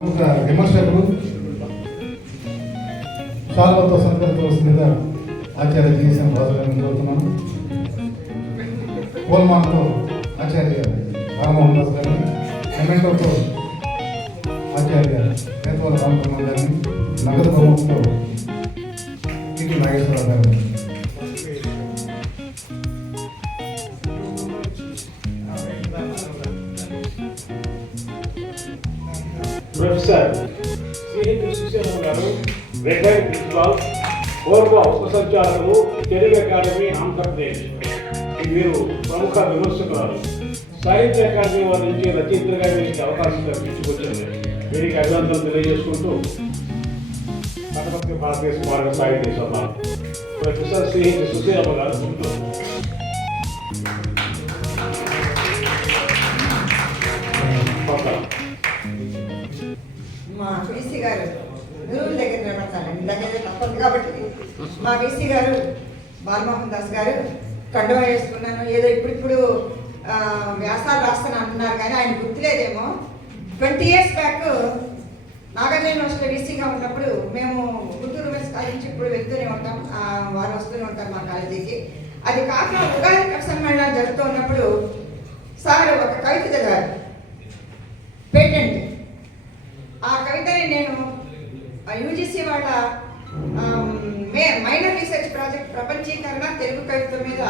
విమర్శకులు విమర్శకుడు సాల్వతో మీద ఆచార్య చేసిన రాజులను కోరుతున్నాను. కోల్మాన్తో ఆచార్య రామమోహన్ దాస్ గారిని ఎమ్మెల్యేతో ఆచార్య పేదవాళ్ళ రామకుమార్ గారిని నగదు భవన్తో టిటి నాగేశ్వరరావు గారిని ప్రొఫెసర్ సిహెచ్ సుశీల గారు రిటైర్డ్ ప్రిన్సిపాల్ పూర్వ ఉప సంచాలకులు తెలుగు అకాడమీ ఆంధ్రప్రదేశ్ వీరు ప్రముఖ విమర్శకురాలు సాహిత్య అకాడమీ వారి నుంచి రచయితలుగా వీరికి అవకాశం కల్పించుకొచ్చింది వీరికి అభినందనలు తెలియజేసుకుంటూ పట్టభక్తి భారతదేశ మార్గ సాహిత్య సభ ప్రొఫెసర్ సిహెచ్ సుశీలమ్మ గారు మా బీసీ గారు గురువుల దగ్గర నిలబడతాను మీ దగ్గర తప్పదు కాబట్టి మా బీసీ గారు బాలమోహన్ దాస్ గారు కండువా వేసుకున్నాను. ఏదో ఇప్పుడిప్పుడు వ్యాసాలు రాస్తాను అంటున్నారు కానీ ఆయన గుర్తులేదేమో. Twenty years back Nagarjuna university బీసీగా ఉన్నప్పుడు మేము గుంటూరు ఉమెన్స్ కాలేజ్ నుంచి ఇప్పుడు వెళ్తూనే ఉంటాం. వారు వస్తూనే ఉంటారు మా కాలేజీకి. అది కాకుండా ఉగాది కట్ సమ్మేళనాలు జరుగుతూ ఉన్నప్పుడు సార్ ఒక కవిత చదివారు పేటెంట్ ఆ కవితని నేను వాళ్ళ మే మైనర్ రీసెర్చ్ ప్రాజెక్ట్ ప్రపంచీకరణ తెలుగు కవిత్వం మీద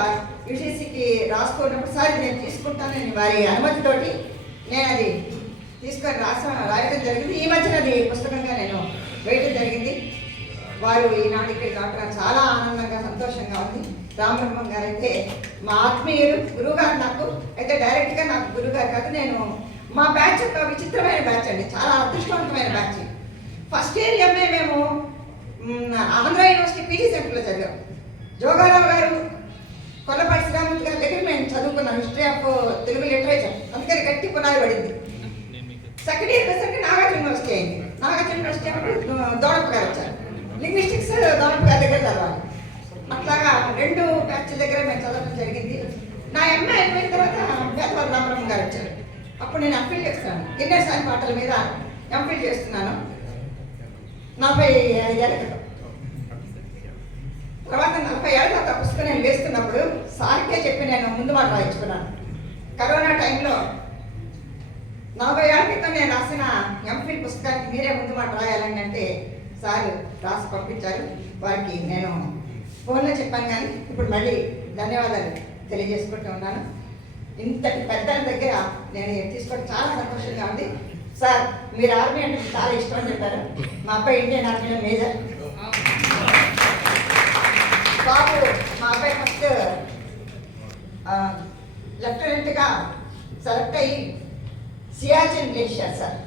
యూజీసీకి రాసుకున్నప్పుడు సార్ నేను తీసుకుంటానని వారి అనుమతితోటి నేను అది తీసుకొని రాస రాయడం జరిగింది. ఈ మధ్యన అది పుస్తకంగా నేను వేయడం జరిగింది. వారు ఈనాడు ఇక్కడికి రావడం చాలా ఆనందంగా సంతోషంగా ఉంది. రామబ్రహ్మం గారు అయితే మా ఆత్మీయులు గురువుగారు నాకు అయితే డైరెక్ట్గా నాకు గురువుగారు కాదు నేను మా బ్యాచ్ ఒక విచిత్రమైన బ్యాచ్ అండి చాలా అదృష్టవంతమైన బ్యాచ్. ఫస్ట్ ఇయర్ ఎంఏ మేము మ్, ఆంధ్ర యూనివర్సిటీ పీజీ సెంటర్లో చదివాం జోగారావు గారు కొల్లపాటి శ్రీరామూర్తి గారి దగ్గర మేము చదువుకున్నాం హిస్టరీ ఆఫ్ తెలుగు లిటరేచర్. అందుకని గట్టి పునాది పడింది. సెకండ్ ఇయర్ వచ్చేసరికి నాగార్జున యూనివర్సిటీ అయింది. నాగార్జున యూనివర్సిటీ అప్పుడు దోడప్ప గారు వచ్చారు. లింగ్విస్టిక్స్ దోడప్ప గారి దగ్గర చదవాలి. అట్లాగా రెండు బ్యాచ్ల దగ్గర మేము చదవడం జరిగింది. నా ఎంఏ అయిపోయిన తర్వాత పేదవాళ్ళ రామరామ గారు వచ్చారు. అప్పుడు నేను ఎంఫిల్ చేస్తున్నాను. కిన్నెర్ సాయి పాటల మీద ఎంఫిల్ చేస్తున్నాను. నలభై ఐదేళ్ళ క్రితం తర్వాత నలభై ఏళ్ళ తర్వాత పుస్తకం నేను వేస్తున్నప్పుడు సార్కే చెప్పి నేను ముందు మాట రాయించుకున్నాను కరోనా టైంలో నలభై ఏళ్ళ క్రితం నేను రాసిన ఎంఫిల్ పుస్తకానికి మీరే ముందు మాట రాయాలని అంటే సార్ రాసి పంపించారు. వారికి నేను ఫోన్లో చెప్పాను కానీ ఇప్పుడు మళ్ళీ ధన్యవాదాలు తెలియజేసుకుంటూ ఉన్నాను. ఇంతటి పెద్దల దగ్గర నేను తీసుకోవడం చాలా సంతోషంగా ఉంది. సార్ మీరు ఆర్మీ అంటే చాలా ఇష్టం అని చెప్పారు. మా అబ్బాయి ఇండియన్ ఆర్మీలో మేజర్. బాబు మా అబ్బాయి ఫస్ట్ లెఫ్టినెంట్గా సెలెక్ట్ అయ్యి సియాచిన్ గ్లేషియర్ సార్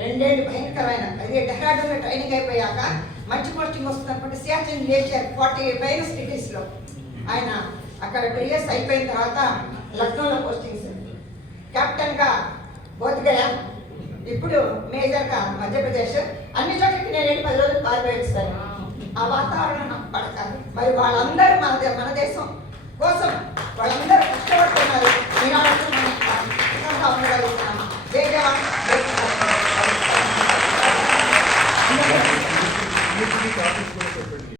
రెండేళ్ళు భయంకరమైన అదే డెహ్రాడూన్లో ట్రైనింగ్ అయిపోయాక మంచి పోస్టింగ్ వస్తుంది అనుకుంటే సియాచిన్ గ్లేషియర్ ఫార్టీ పైన సిటీస్లో ఆయన అక్కడ టూ ఇయర్స్ అయిపోయిన తర్వాత లక్నోలో పోస్టింగ్స్. కెప్టెన్గా బోధ్గయ ఇప్పుడు మేజర్గా మధ్యప్రదేశ్. అన్ని చోట్లకి నేను వెళ్ళి పది రోజులు పారిపోయిస్తాను ఆ వాతావరణం నాకు పడక. మరి వాళ్ళందరూ కోసం వాళ్ళందరూ